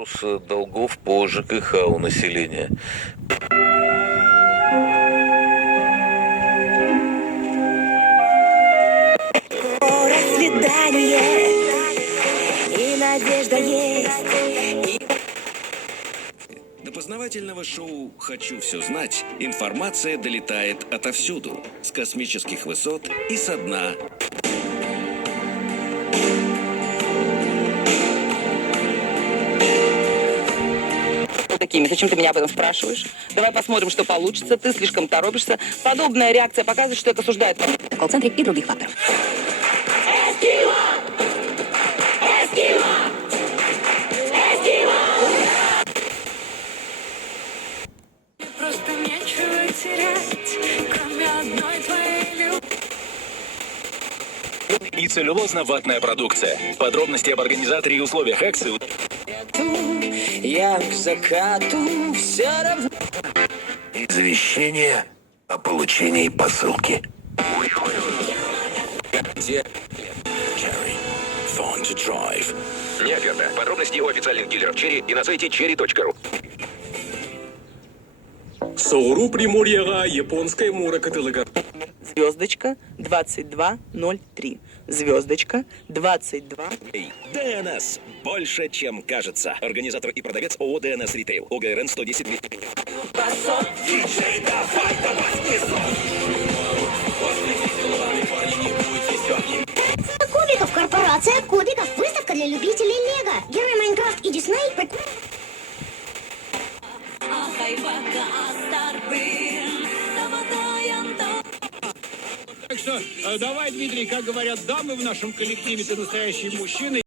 Вопрос долгов по ЖКХ у населения. Скоро свидание, и надежда есть. До познавательного шоу «Хочу все знать» информация долетает отовсюду, с космических высот и со дна. Такими. Зачем ты меня об этом спрашиваешь? Давай посмотрим, что получится. Ты слишком торопишься. Подобная реакция показывает, что человек осуждает колл-центре и других факторов. Просто нечего терять, кроме одной твоей любви. И целлюлозно-ватная продукция. Подробности об организаторе и условиях акции. Я к закату все равно. Извещение о получении посылки. Не оферта. Подробности у официальных дилеров Черри и на сайте cherry.ru. Сауру Приморьяга, японская мура-каталога. Звездочка 2203. Звездочка 22. ДНС. Больше, чем кажется. Организатор и продавец ООО «ДНС Ритейл». ОГРН 110 200. Кубиков, корпорация кубиков, выставка для любителей Лего. Герои Майнкрафт и Дисней. Так что давай, Дмитрий, как говорят дамы в нашем коллективе, ты настоящий мужчина.